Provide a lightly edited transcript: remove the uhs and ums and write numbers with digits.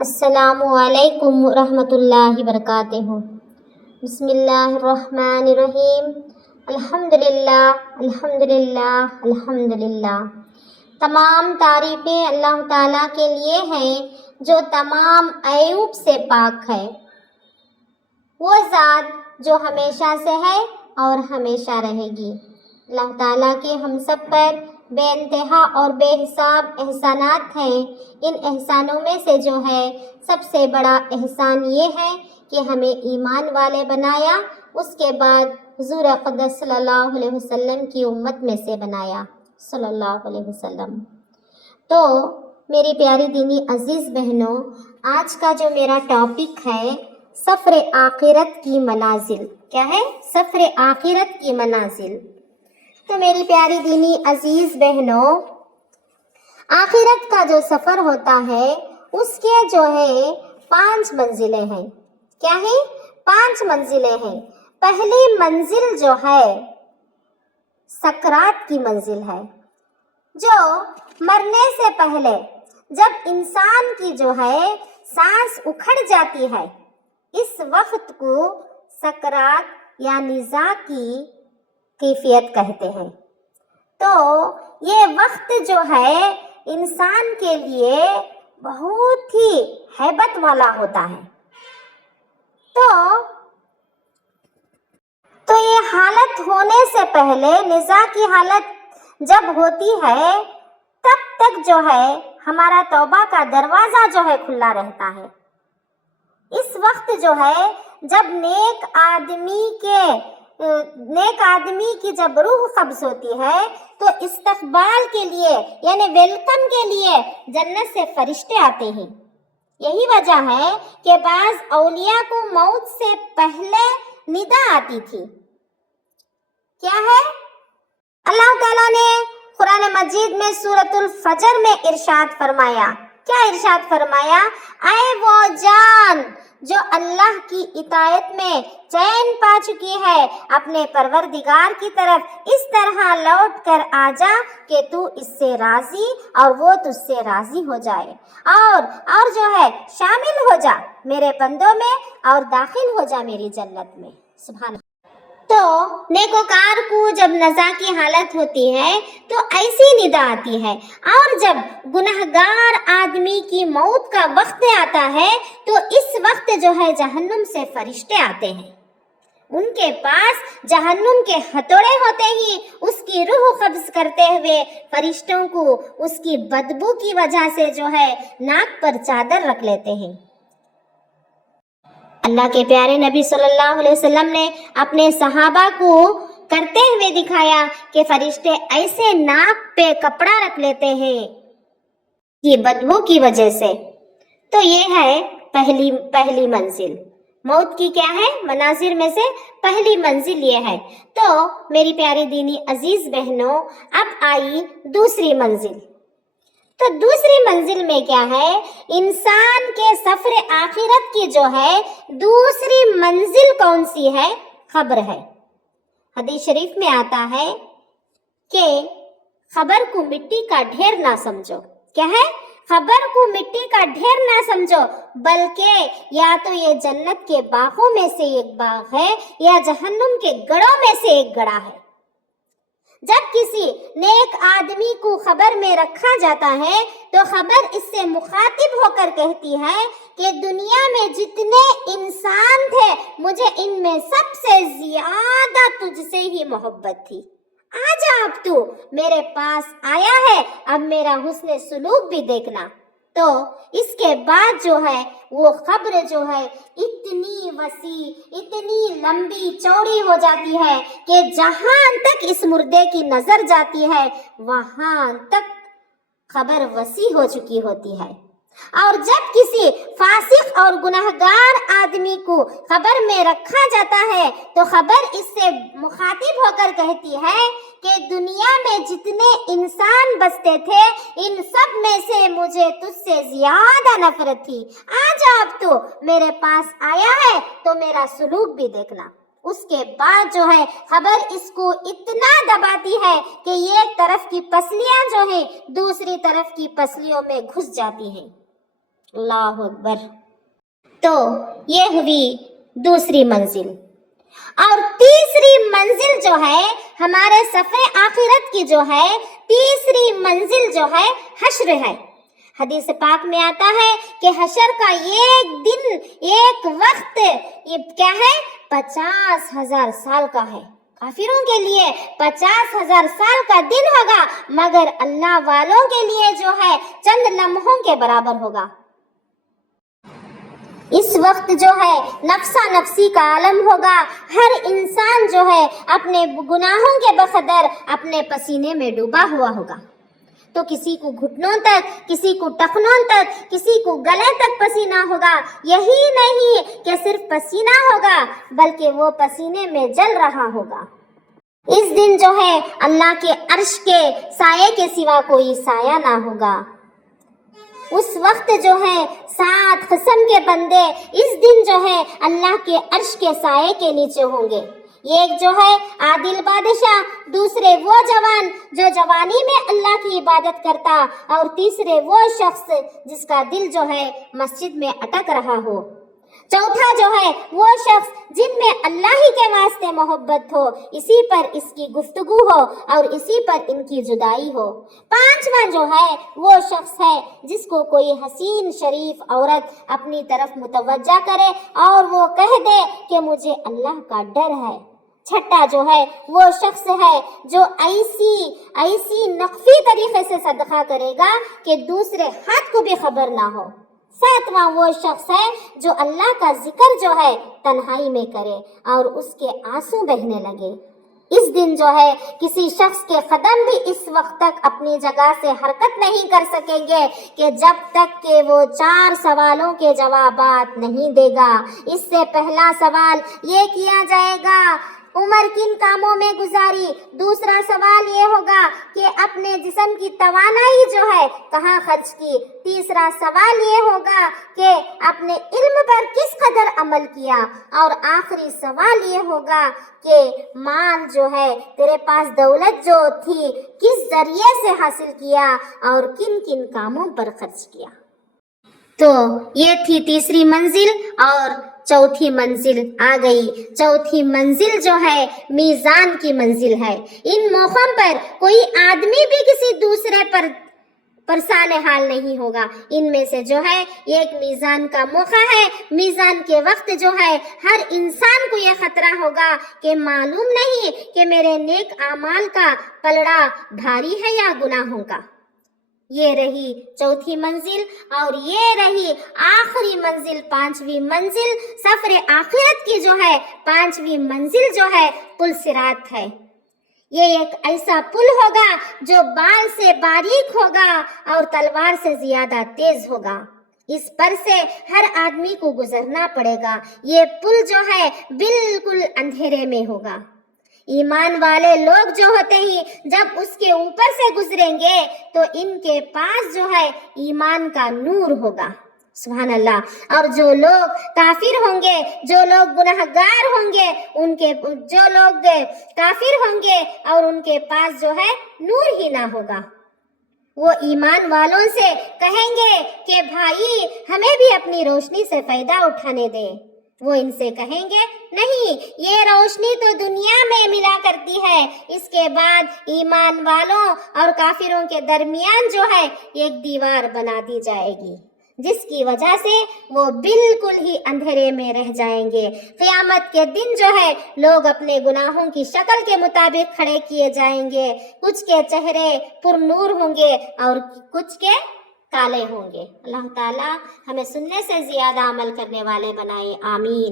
السلام علیکم ورحمۃ اللہ وبرکاتہ۔ بسم اللہ الرحمن الرحیم۔ الحمدللہ الحمدللہ۔ تمام تعریفیں اللہ تعالیٰ کے لیے ہیں جو تمام عیوب سے پاک ہے۔ وہ ذات جو ہمیشہ سے ہے اور ہمیشہ رہے گی۔ اللہ تعالیٰ کے ہم سب پر بے انتہا اور بے حساب احسانات ہیں۔ ان احسانوں میں سے جو ہے سب سے بڑا احسان یہ ہے کہ ہمیں ایمان والے بنایا، اس کے بعد حضور اقدس صلی اللہ علیہ وسلم کی امت میں سے بنایا صلی اللہ علیہ وسلم۔ تو میری پیاری دینی عزیز بہنوں، آج کا جو میرا ٹاپک ہے سفر آخرت کی منازل۔ کیا ہے؟ سفر آخرت کی منازل۔ تو میری پیاری دینی عزیز بہنوں، آخرت کا جو سفر ہوتا ہے اس کے جو ہے 5 منزلیں ہیں۔ کیا ہے؟ 5 منزلیں ہیں۔ پہلی منزل جو ہے سکرات کی منزل ہے، جو مرنے سے پہلے جب انسان کی جو ہے سانس اکھڑ جاتی ہے، اس وقت کو سکرات یا نزاع کی کیفیت کہتے ہیں۔ تو یہ وقت جو ہے انسان کے لیے بہت ہی ہیبت والا ہوتا ہے۔ تو یہ حالت ہونے سے پہلے، نزاع کی حالت جب ہوتی ہے، تب تک جو ہے ہمارا توبہ کا دروازہ جو ہے کھلا رہتا ہے۔ اس وقت جو ہے جب نیک آدمی کی جب روح قبض ہوتی ہے تو استقبال کے لیے یعنی ویلکم کے لیے جنت سے فرشتے آتے ہیں۔ یہی وجہ ہے کہ بعض اولیاء کو موت سے پہلے ندا آتی تھی۔ کیا ہے؟ اللہ تعالیٰ نے قرآن مجید میں سورۃ الفجر میں ارشاد فرمایا۔ کیا ارشاد فرمایا؟ اے وہ جان جو اللہ کی اطاعت میں چین پا چکی ہے، اپنے پروردگار کی طرف اس طرح لوٹ کر آ جا کہ تو اس سے راضی اور وہ تجھ سے راضی ہو جائے، اور جو ہے شامل ہو جا میرے بندوں میں اور داخل ہو جا میری جنت میں۔ سبحان اللہ۔ تو نیکوکار کو جب نزاع کی حالت ہوتی ہے تو ایسی ندا آتی ہے، اور جب گنہگار آدمی کی موت کا وقت آتا ہے تو اس وقت جو ہے جہنم سے فرشتے آتے ہیں۔ ان کے پاس جہنم کے ہتھوڑے ہوتے ہی اس کی روح قبض کرتے ہوئے فرشتوں کو اس کی بدبو کی وجہ سے جو ہے ناک پر چادر رکھ لیتے ہیں۔ اللہ کے پیارے نبی صلی اللہ علیہ وسلم نے اپنے صحابہ کو کرتے ہوئے دکھایا کہ فرشتے ایسے ناک پہ کپڑا رکھ لیتے ہیں یہ بدبو کی وجہ سے۔ تو یہ ہے پہلی منزل موت کی۔ کیا ہے؟ منازل میں سے پہلی منزل یہ ہے۔ تو میری پیاری دینی عزیز بہنوں، اب آئی دوسری منزل۔ تو دوسری منزل میں کیا ہے؟ انسان کے سفر آخرت کی جو ہے دوسری منزل کون سی ہے؟ قبر ہے۔ حدیث شریف میں آتا ہے کہ قبر کو مٹی کا ڈھیر نہ سمجھو۔ کیا ہے؟ قبر کو مٹی کا ڈھیر نہ سمجھو، بلکہ یا تو یہ جنت کے باغوں میں سے ایک باغ ہے یا جہنم کے گڑھوں میں سے ایک گڑھا ہے۔ جب کسی نیک آدمی کو قبر میں رکھا جاتا ہے تو قبر اس سے مخاطب ہو کر کہتی ہے کہ دنیا میں جتنے انسان تھے مجھے ان میں سب سے زیادہ تجھ سے ہی محبت تھی۔ آج اب تو میرے پاس آیا ہے، اب میرا حسن سلوک بھی دیکھنا۔ تو اس کے بعد جو ہے وہ قبر جو ہے اتنی وسیع، اتنی لمبی چوڑی ہو جاتی ہے کہ جہاں تک اس مردے کی نظر جاتی ہے وہاں تک قبر وسیع ہو چکی ہوتی ہے۔ اور جب کسی فاسق اور گنہگار آدمی کو قبر میں رکھا جاتا ہے تو قبر اس سے مخاطب ہو کر کہتی ہے کہ دنیا میں جتنے انسان بستے تھے ان سب میں سے مجھے تجھ سے زیادہ نفرت تھی، آج اب تو میرے پاس آیا ہے تو میرا سلوک بھی دیکھنا۔ اس کے بعد جو ہے خبر اس کو اتنا دباتی ہے کہ ایک طرف کی پسلیاں جو ہیں دوسری طرف کی پسلیوں میں گھس جاتی ہیں۔ اللہ اکبر۔ تو یہ ہوئی دوسری منزل، اور تیسری منزل جو ہے ہمارے سفر آخرت کی جو ہے تیسری منزل جو ہے حشر ہے۔ حدیث پاک میں آتا ہے کہ حشر کا ایک دن ایک وقت یہ کیا ہے 50,000 سال کا ہے۔ کافروں کے لیے 50,000 سال کا دن ہوگا، مگر اللہ والوں کے لیے جو ہے چند لمحوں کے برابر ہوگا۔ اس وقت جو ہے نفسا نفسی کا عالم ہوگا، ہر انسان جو ہے اپنے گناہوں کے بقدر اپنے پسینے میں ڈوبا ہوا ہوگا۔ تو کسی کو گھٹنوں تک، کسی کو ٹخنوں تک، کسی کو گلے تک پسینہ ہوگا۔ یہی نہیں کہ صرف پسینہ ہوگا بلکہ وہ پسینے میں جل رہا ہوگا۔ اس دن جو ہے اللہ کے عرش کے سائے کے سوا کوئی سایہ نہ ہوگا۔ اس وقت جو ہے 7 قسم کے بندے اس دن جو ہے اللہ کے عرش کے سائے کے نیچے ہوں گے۔ ایک جو ہے عادل بادشاہ، دوسرے وہ جوان جو جوانی میں اللہ کی عبادت کرتا، اور تیسرے وہ شخص جس کا دل جو ہے مسجد میں اٹک رہا ہو۔ چوتھا جو ہے وہ شخص جن میں اللہ ہی کے واسطے محبت ہو، اسی پر اس کی گفتگو ہو اور اسی پر ان کی جدائی ہو۔ پانچواں جو ہے وہ شخص ہے جس کو کوئی حسین شریف عورت اپنی طرف متوجہ کرے اور وہ کہہ دے کہ مجھے اللہ کا ڈر ہے۔ چھٹا جو ہے وہ شخص ہے جو ایسی نقفی طریقے سے صدقہ کرے گا کہ دوسرے ہاتھ کو بھی خبر نہ ہو۔ ساتواں وہ شخص ہے جو اللہ کا ذکر جو ہے تنہائی میں کرے اور اس کے آنسو بہنے لگے۔ اس دن جو ہے کسی شخص کے قدم بھی اس وقت تک اپنی جگہ سے حرکت نہیں کر سکیں گے کہ جب تک کہ وہ 4 سوالوں کے جوابات نہیں دے گا۔ اس سے پہلا سوال یہ کیا جائے گا عمر کن کاموں میں گزاری، دوسرا سوال یہ ہوگا کہ اپنے جسم کی توانائی جو ہے کہاں خرچ کی، تیسرا سوال یہ ہوگا کہ اپنے علم پر کس قدر عمل کیا، اور آخری سوال یہ ہوگا کہ مال جو ہے تیرے پاس دولت جو تھی کس ذریعے سے حاصل کیا اور کن کن کاموں پر خرچ کیا۔ تو یہ تھی تیسری منزل، اور چوتھی منزل آ گئی۔ چوتھی منزل جو ہے میزان کی منزل ہے۔ ان موقعوں پر کوئی آدمی بھی کسی دوسرے پر پرسان حال نہیں ہوگا۔ ان میں سے جو ہے ایک میزان کا موقع ہے۔ میزان کے وقت جو ہے ہر انسان کو یہ خطرہ ہوگا کہ معلوم نہیں کہ میرے نیک اعمال کا پلڑا بھاری ہے یا گناہوں کا۔ یہ رہی چوتھی منزل، اور یہ رہی آخری منزل، 5ویں منزل سفر آخرت کی جو ہے 5ویں منزل جو ہے پل صراط ہے۔ یہ ایک ایسا پل ہوگا جو بال سے باریک ہوگا اور تلوار سے زیادہ تیز ہوگا۔ اس پر سے ہر آدمی کو گزرنا پڑے گا۔ یہ پل جو ہے بالکل اندھیرے میں ہوگا۔ ایمان والے لوگ جو ہوتے ہی جب اس کے اوپر سے گزریں گے تو ان کے پاس جو ہے ایمان کا نور ہوگا۔ سبحان اللہ۔ اور جو لوگ کافر ہوں گے، جو لوگ گنہگار ہوں گے، جو لوگ کافر ہوں گے اور ان کے پاس جو ہے نور ہی نہ ہوگا، وہ ایمان والوں سے کہیں گے کہ بھائی ہمیں بھی اپنی روشنی سے فائدہ اٹھانے دیں۔ وہ ان سے کہیں گے نہیں، یہ روشنی تو دنیا میں ملا کرتی ہے، اس کے بعد ایمان والوں اور کافروں کے درمیان جو ہے ایک دیوار بنا دی جائے گی، جس کی وجہ سے وہ بالکل ہی اندھیرے میں رہ جائیں گے۔ قیامت کے دن جو ہے لوگ اپنے گناہوں کی شکل کے مطابق کھڑے کیے جائیں گے۔ کچھ کے چہرے پر نور ہوں گے اور کچھ کے کالے ہوں گے۔ اللہ تعالی ہمیں سننے سے زیادہ عمل کرنے والے بنائے، آمین۔